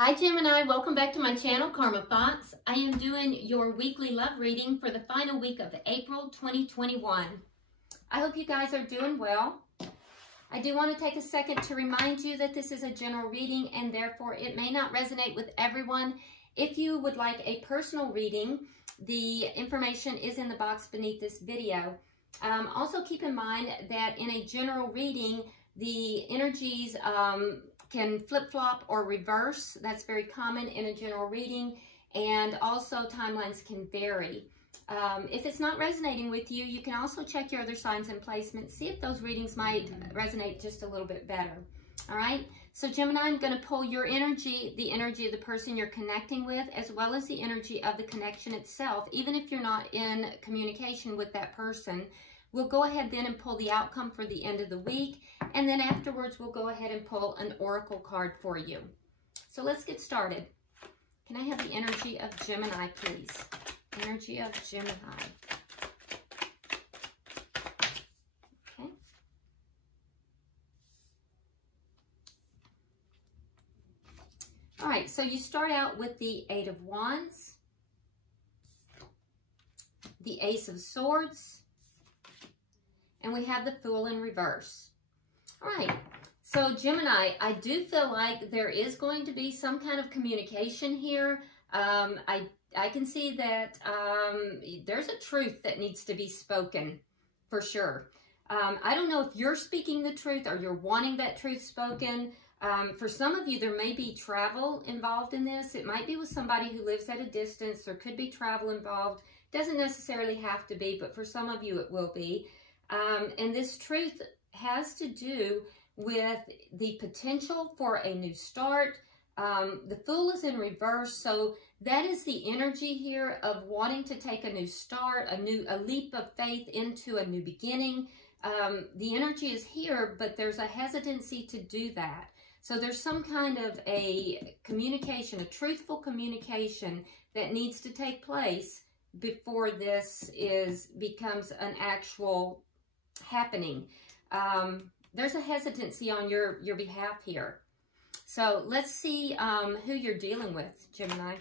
Hi Gemini, welcome back to my channel, Karma Thoughts. I am doing your weekly love reading for the final week of April 2021. I hope you guys are doing well. I do want to take a second to remind you that this is a general reading and therefore it may not resonate with everyone. If you would like a personal reading, the information is in the box beneath this video. Also keep in mind that in a general reading, the energies can flip-flop or reverse. That's very common in a general reading, and also timelines can vary. If it's not resonating with you, you can also check your other signs and placements, see if those readings might resonate just a little bit better. All right, so Gemini, I'm going to pull your energy, the energy of the person you're connecting with, as well as the energy of the connection itself, even if you're not in communication with that person. We'll go ahead then and pull the outcome for the end of the week, and then afterwards we'll go ahead and pull an oracle card for you. So let's get started. Can I have the energy of Gemini, please? Energy of Gemini. Okay. All right, so you start out with the Eight of Wands, the Ace of Swords, and we have the Fool in reverse. All right, so Gemini, I do feel like there is going to be some kind of communication here. I can see that there's a truth that needs to be spoken for sure. I don't know if you're speaking the truth or you're wanting that truth spoken. For some of you, there may be travel involved in this. It might be with somebody who lives at a distance. There could be travel involved. Doesn't necessarily have to be, but for some of you it will be. And this truth has to do with the potential for a new start. The Fool is in reverse, so that is the energy here of wanting to take a new start, a leap of faith into a new beginning. The energy is here, but there's a hesitancy to do that. So there's some kind of a communication, a truthful communication that needs to take place before this becomes an actual happening. There's a hesitancy on your behalf here. So let's see who you're dealing with, Gemini.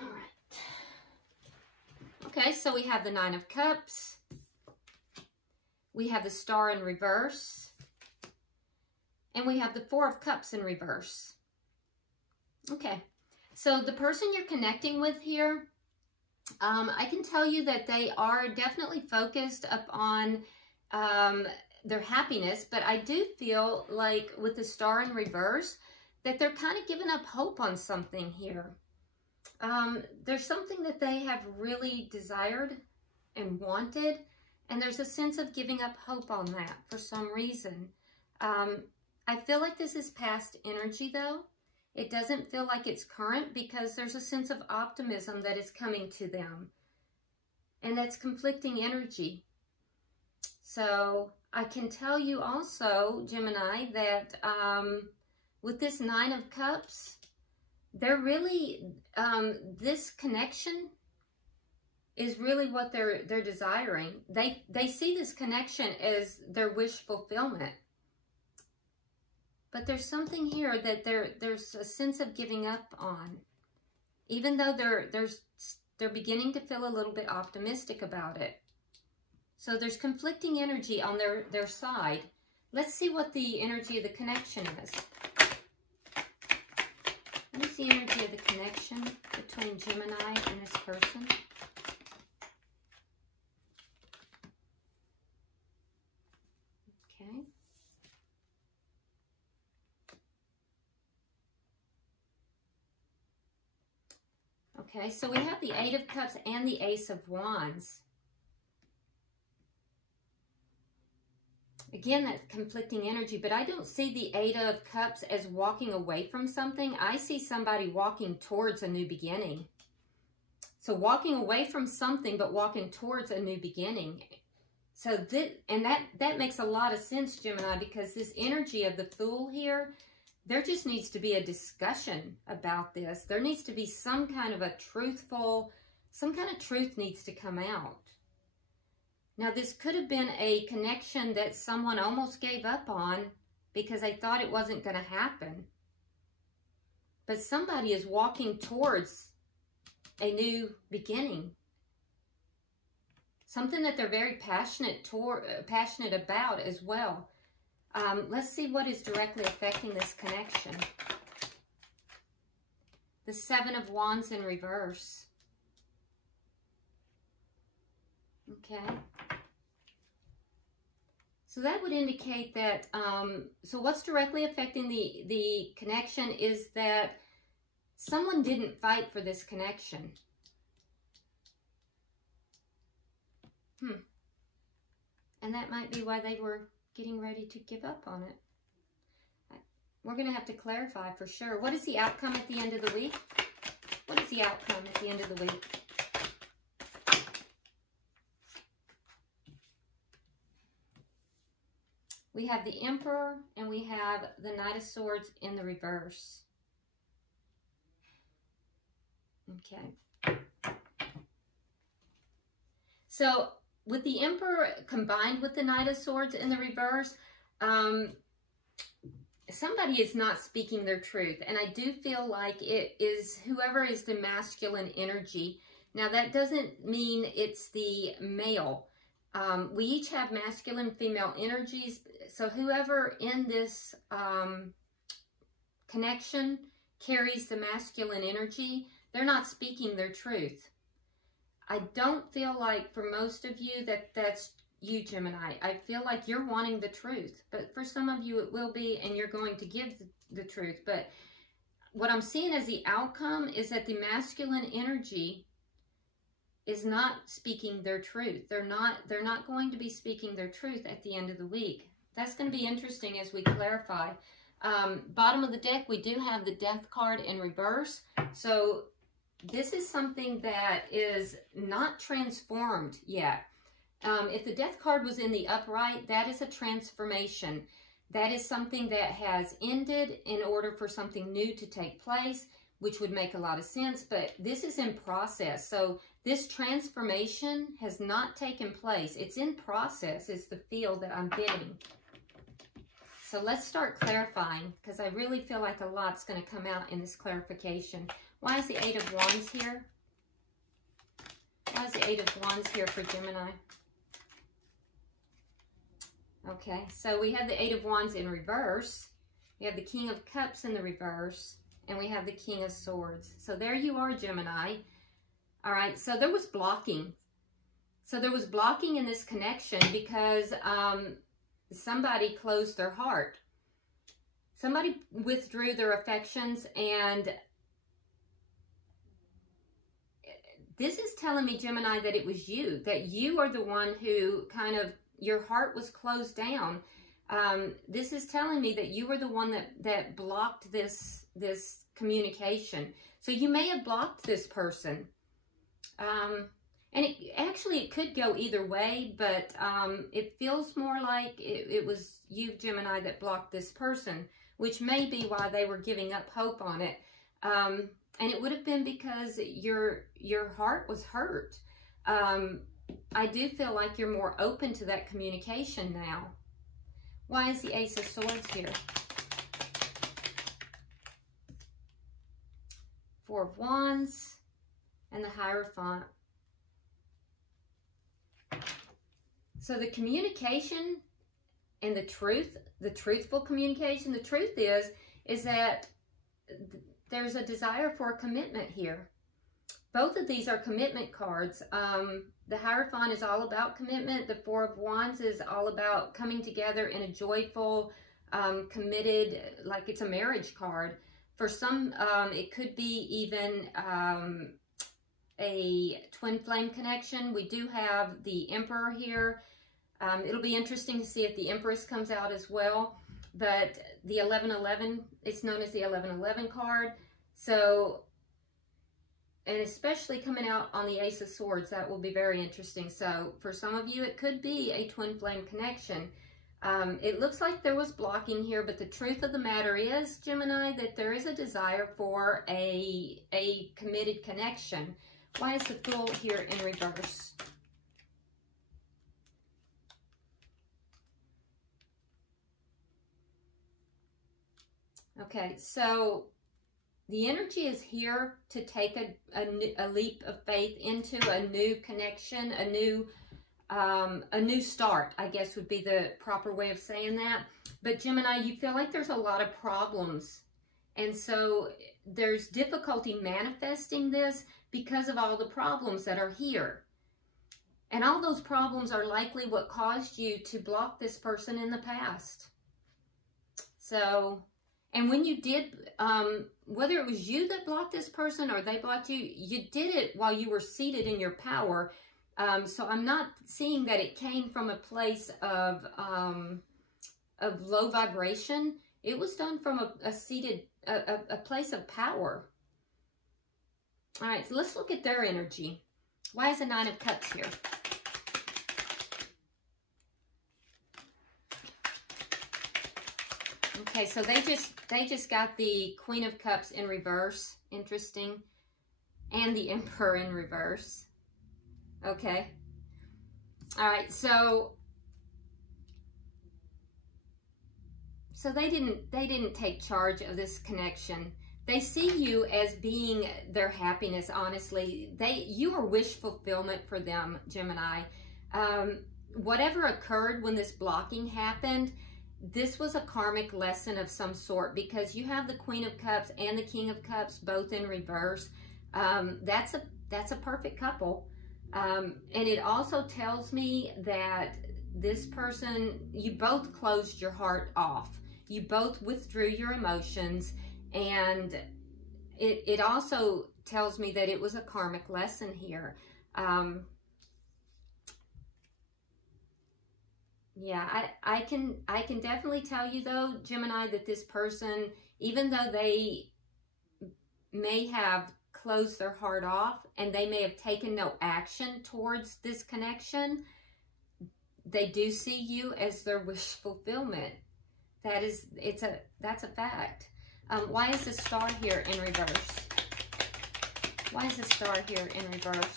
All right. Okay, so we have the Nine of Cups. We have the Star in reverse. And we have the Four of Cups in reverse. Okay, so the person you're connecting with here, I can tell you that they are definitely focused upon their happiness, but I do feel like with the Star in reverse that they're kind of giving up hope on something here. There's something that they have really desired and wanted, and there's a sense of giving up hope on that for some reason. I feel like this is past energy though. It doesn't feel like it's current because there's a sense of optimism that is coming to them. And that's conflicting energy. So I can tell you also, Gemini, that with this Nine of Cups, they're really, this connection is really what they're desiring. They see this connection as their wish fulfillment. But there's something here that there's a sense of giving up on, even though they're beginning to feel a little bit optimistic about it. So there's conflicting energy on their side. Let's see what the energy of the connection is. What is the energy of the connection between Gemini and this person? Okay. Okay, so we have the Eight of Cups and the Ace of Wands. Again, that conflicting energy, but I don't see the Eight of Cups as walking away from something. I see somebody walking towards a new beginning. So walking away from something, but walking towards a new beginning. So that makes a lot of sense, Gemini, because this energy of the Fool here, there just needs to be a discussion about this. There needs to be some kind of a truth needs to come out. Now, this could have been a connection that someone almost gave up on because they thought it wasn't going to happen. But somebody is walking towards a new beginning. Something that they're very passionate about as well. Let's see what is directly affecting this connection. The Seven of Wands in reverse. Okay. So that would indicate that, so what's directly affecting the connection is that someone didn't fight for this connection. And that might be why they were getting ready to give up on it. We're going to have to clarify for sure. What is the outcome at the end of the week? What is the outcome at the end of the week? We have the Emperor and we have the Knight of Swords in the reverse. Okay. So with the Emperor combined with the Knight of Swords in the reverse, somebody is not speaking their truth. And I do feel like it is whoever is the masculine energy. Now that doesn't mean it's the male. We each have masculine, female energies. So whoever in this connection carries the masculine energy, they're not speaking their truth. I don't feel like for most of you that's you, Gemini. I feel like you're wanting the truth. But for some of you it will be, and you're going to give the truth. But what I'm seeing as the outcome is that the masculine energy is not speaking their truth. They're not going to be speaking their truth at the end of the week. That's going to be interesting as we clarify. Bottom of the deck, we do have the Death card in reverse. So this is something that is not transformed yet. If the Death card was in the upright, that is a transformation. That is something that has ended in order for something new to take place, which would make a lot of sense, but this is in process. So this transformation has not taken place. It's in process is the feel that I'm getting. So let's start clarifying, because I really feel like a lot's going to come out in this clarification. Why is the Eight of Wands here? Why is the Eight of Wands here for Gemini? Okay, so we have the Eight of Wands in reverse. We have the King of Cups in the reverse. And we have the King of Swords. So there you are, Gemini. All right, so there was blocking. So there was blocking in this connection because somebody closed their heart. Somebody withdrew their affections, and this is telling me, Gemini, that it was you. That you are the one who kind of, your heart was closed down. This is telling me that you were the one that blocked this communication. So you may have blocked this person. And it could go either way, but it feels more like it was you, Gemini, that blocked this person, which may be why they were giving up hope on it. And it would have been because your heart was hurt. I do feel like you're more open to that communication now. Why is the Ace of Swords here? Four of Wands and the Hierophant. So the communication and the truth, the truthful communication, the truth is that there's a desire for a commitment here. Both of these are commitment cards. The Hierophant is all about commitment. The Four of Wands is all about coming together in a joyful, committed, like it's a marriage card. For some, it could be even a twin flame connection. We do have the Emperor here. It'll be interesting to see if the Empress comes out as well. But the 1111, it's known as the 1111 card. So, and especially coming out on the Ace of Swords, that will be very interesting. So for some of you, it could be a twin flame connection. It looks like there was blocking here, but the truth of the matter is, Gemini, that there is a desire for a committed connection. Why is the Fool here in reverse? Okay, so the energy is here to take a leap of faith into a new connection, a new start, I guess would be the proper way of saying that. But Gemini, you feel like there's a lot of problems. And so there's difficulty manifesting this because of all the problems that are here. And all those problems are likely what caused you to block this person in the past. So, and when you did, whether it was you that blocked this person or they blocked you, you did it while you were seated in your power. So I'm not seeing that it came from a place of low vibration. It was done from a place of power. All right, so let's look at their energy. Why is the Nine of Cups here? Okay, so they just got the Queen of Cups in reverse. Interesting. And the Emperor in reverse. Okay. All right, so they didn't take charge of this connection. They see you as being their happiness, honestly. You are wish fulfillment for them, Gemini. Whatever occurred when this blocking happened, this was a karmic lesson of some sort, because you have the Queen of Cups and the King of Cups both in reverse. That's a perfect couple. And it also tells me that this person, you both closed your heart off. You both withdrew your emotions, and it also tells me that it was a karmic lesson here. Yeah, I can definitely tell you though, Gemini, that this person, even though they may have closed their heart off and they may have taken no action towards this connection, they do see you as their wish fulfillment. That's a fact. Why is the Star here in reverse? Why is the Star here in reverse?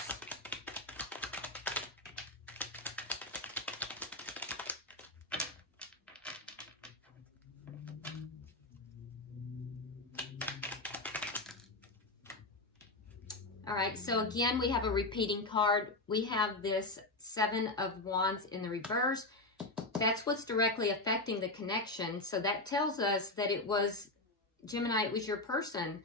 All right, so again, we have a repeating card. We have this Seven of Wands in the reverse. That's what's directly affecting the connection. So that tells us that it was, Gemini, it was your person.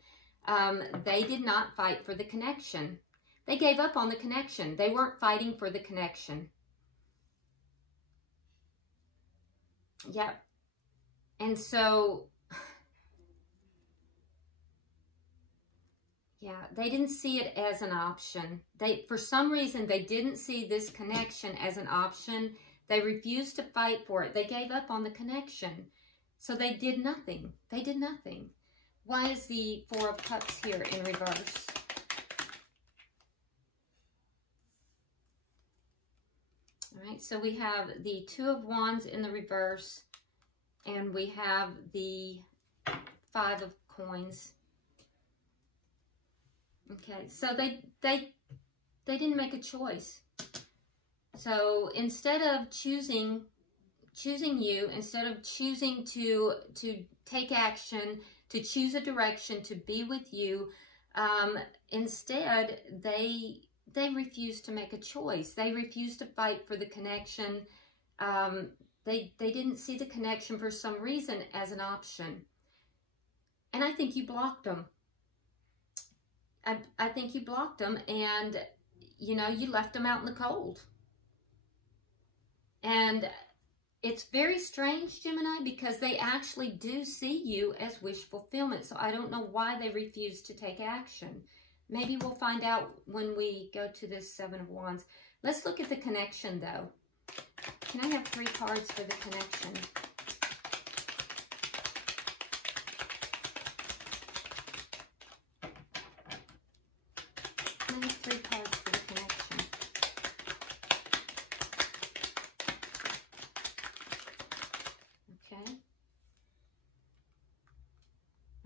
They did not fight for the connection. They gave up on the connection. They weren't fighting for the connection. Yeah. And so, yeah, they didn't see it as an option. For some reason, they didn't see this connection as an option. They refused to fight for it. They gave up on the connection. So they did nothing. They did nothing. Why is the Four of Cups here in reverse? All right, so we have the Two of Wands in the reverse, and we have the Five of Coins. Okay, so they didn't make a choice. So instead of choosing you, instead of choosing to take action, to choose a direction, to be with you, instead they refused to make a choice. They refused to fight for the connection. They didn't see the connection for some reason as an option. And I think you blocked them. I think you blocked them, and you know, you left them out in the cold. And it's very strange, Gemini, because they actually do see you as wish fulfillment. So I don't know why they refuse to take action. Maybe we'll find out when we go to this Seven of Wands. Let's look at the connection, though. Can I have 3 cards for the connection? Can I have 3 cards for the connection? Okay.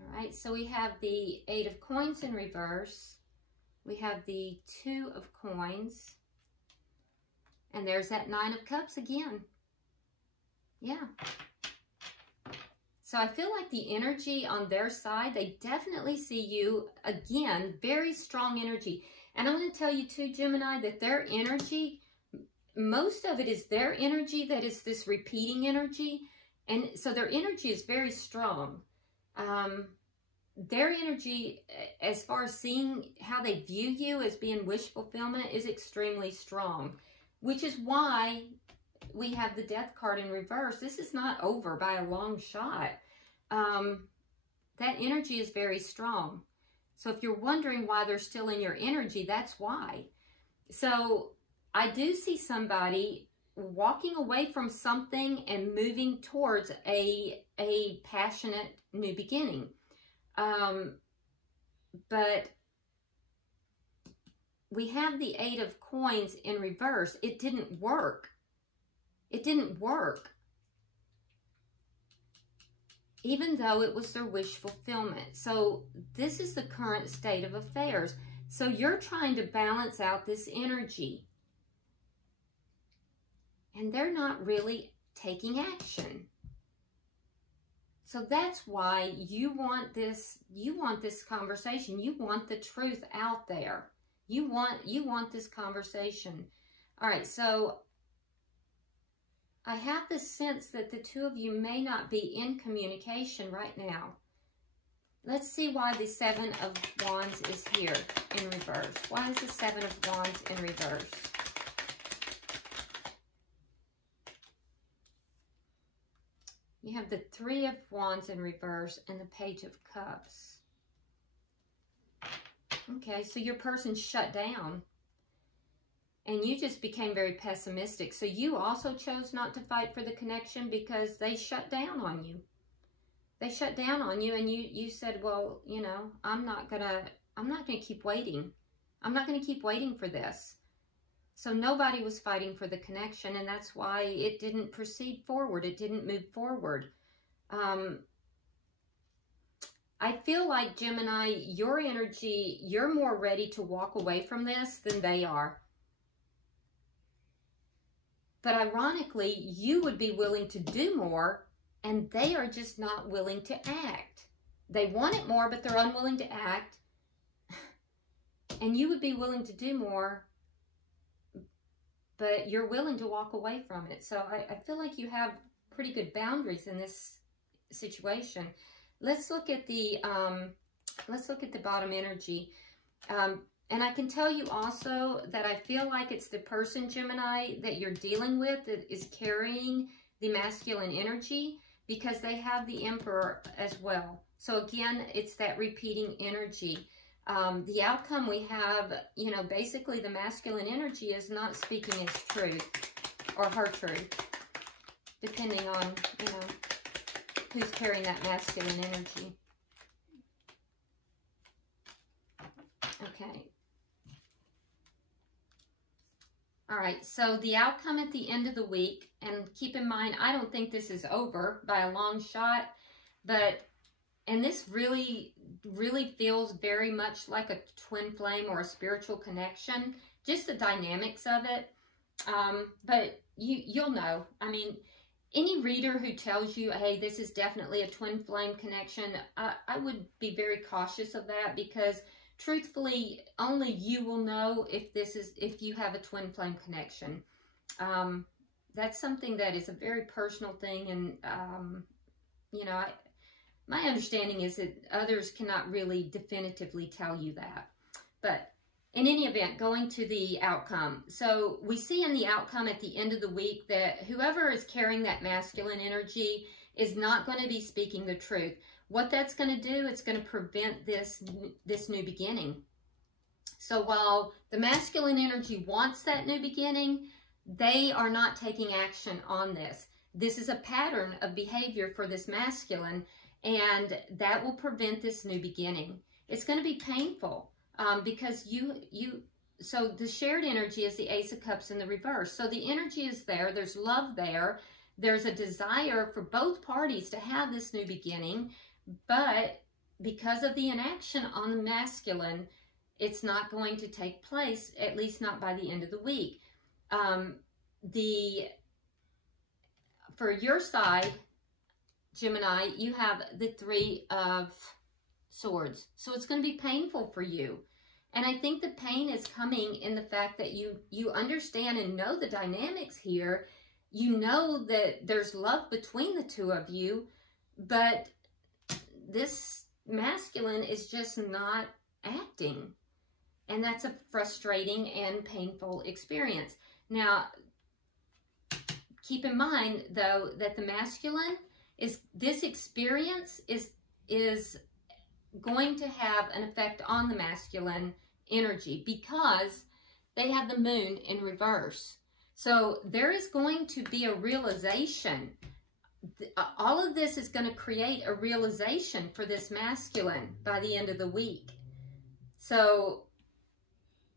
All right, so we have the Eight of Coins in reverse. We have the Two of Coins. And there's that Nine of Cups again. Yeah. So I feel like the energy on their side, they definitely see you, again, very strong energy. And I'm going to tell you too, Gemini, that their energy, most of it is their energy that is this repeating energy. And so their energy is very strong. Their energy, as far as seeing how they view you as being wish fulfillment, is extremely strong, which is why we have the Death card in reverse. This is not over by a long shot. That energy is very strong. So if you're wondering why they're still in your energy, that's why. So I do see somebody walking away from something and moving towards a passionate new beginning. But we have the Eight of Coins in reverse. It didn't work. It didn't work. Even though it was their wish fulfillment. So this is the current state of affairs. So you're trying to balance out this energy. And they're not really taking action. So that's why you want this conversation. You want the truth out there. You want this conversation. All right, so I have the sense that the two of you may not be in communication right now. Let's see why the Seven of Wands is here in reverse. Why is the Seven of Wands in reverse? You have the Three of Wands in reverse and the Page of Cups. Okay, so your person shut down. And you just became very pessimistic. So you also chose not to fight for the connection because they shut down on you. They shut down on you and you said, well, you know, I'm not gonna keep waiting. I'm not gonna keep waiting for this. So nobody was fighting for the connection, and that's why it didn't proceed forward. It didn't move forward. I feel like, Gemini, your energy, you're more ready to walk away from this than they are. But ironically, you would be willing to do more, and they are just not willing to act. They want it more, but they're unwilling to act. And you would be willing to do more, but you're willing to walk away from it. So I feel like you have pretty good boundaries in this situation. Let's look at the bottom energy. And I can tell you also that I feel like it's the person, Gemini, that you're dealing with that is carrying the masculine energy, because they have the Emperor as well. So again, it's that repeating energy. The outcome we have, you know, basically the masculine energy is not speaking his truth or her truth, depending on, you know, who's carrying that masculine energy. Okay. All right, so the outcome at the end of the week, and keep in mind, I don't think this is over by a long shot, and this really feels very much like a twin flame or a spiritual connection, just the dynamics of it. But you'll know. I mean, any reader who tells you, hey, this is definitely a twin flame connection, I would be very cautious of that, because truthfully, only you will know if you have a twin flame connection. That's something that is a very personal thing, and you know, my understanding is that others cannot really definitively tell you that. But in any event, going to the outcome. So we see in the outcome at the end of the week that whoever is carrying that masculine energy is not going to be speaking the truth. What that's going to do, it's going to prevent this new beginning. So while the masculine energy wants that new beginning, they are not taking action on this. This is a pattern of behavior for this masculine, and that will prevent this new beginning. It's going to be painful because so the shared energy is the Ace of Cups in the reverse. So the energy is there. There's love there. There's a desire for both parties to have this new beginning. But because of the inaction on the masculine, it's not going to take place, at least not by the end of the week. For your side, Gemini, you have the Three of Swords. So it's going to be painful for you. And I think the pain is coming in the fact that you understand and know the dynamics here. You know that there's love between the two of you, but this masculine is just not acting. And that's a frustrating and painful experience. Now, keep in mind, though, that the masculine this experience is going to have an effect on the masculine energy because they have the moon in reverse. So there is going to be a realization. All of this is going to create a realization for this masculine by the end of the week. So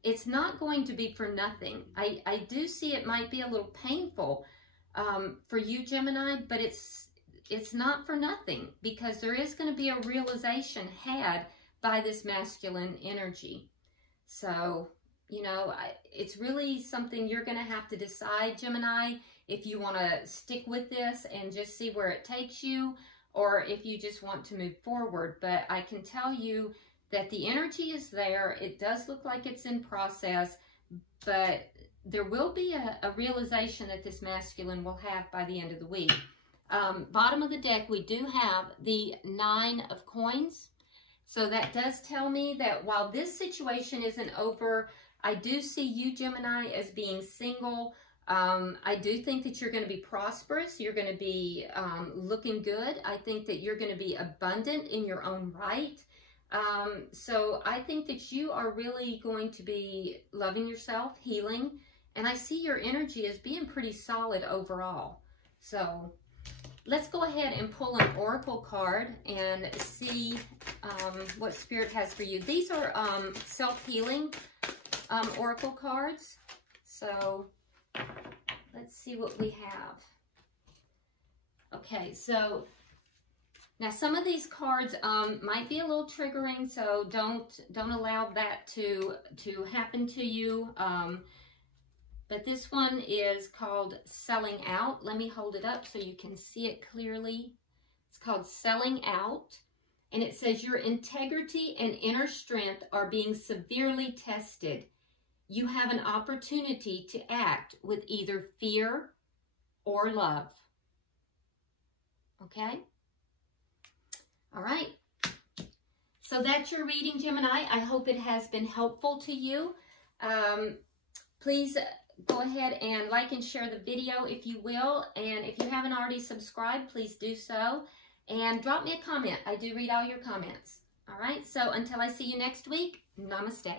it's not going to be for nothing. I do see it might be a little painful for you, Gemini, but it's not for nothing because there is going to be a realization had by this masculine energy. So, you know, it's really something you're going to have to decide, Gemini, if you want to stick with this and just see where it takes you, or if you just want to move forward. But I can tell you that the energy is there. It does look like it's in process, but there will be a realization that this masculine will have by the end of the week. Bottom of the deck, we do have the Nine of Coins. So that does tell me that while this situation isn't over, I do see you, Gemini, as being single. I do think that you're going to be prosperous. You're going to be looking good. I think that you're going to be abundant in your own right. So I think that you are really going to be loving yourself, healing. And I see your energy as being pretty solid overall. So let's go ahead and pull an oracle card and see what Spirit has for you. These are self-healing oracle cards. So let's see what we have. Okay, so now some of these cards might be a little triggering, so don't allow that to happen to you. But this one is called Selling Out. Let me hold it up so you can see it clearly. It's called Selling Out. And it says, your integrity and inner strength are being severely tested. You have an opportunity to act with either fear or love. Okay? All right. So that's your reading, Gemini. I hope it has been helpful to you. Please go ahead and like and share the video if you will. And if you haven't already subscribed, please do so. And drop me a comment. I do read all your comments. All right. So until I see you next week, namaste.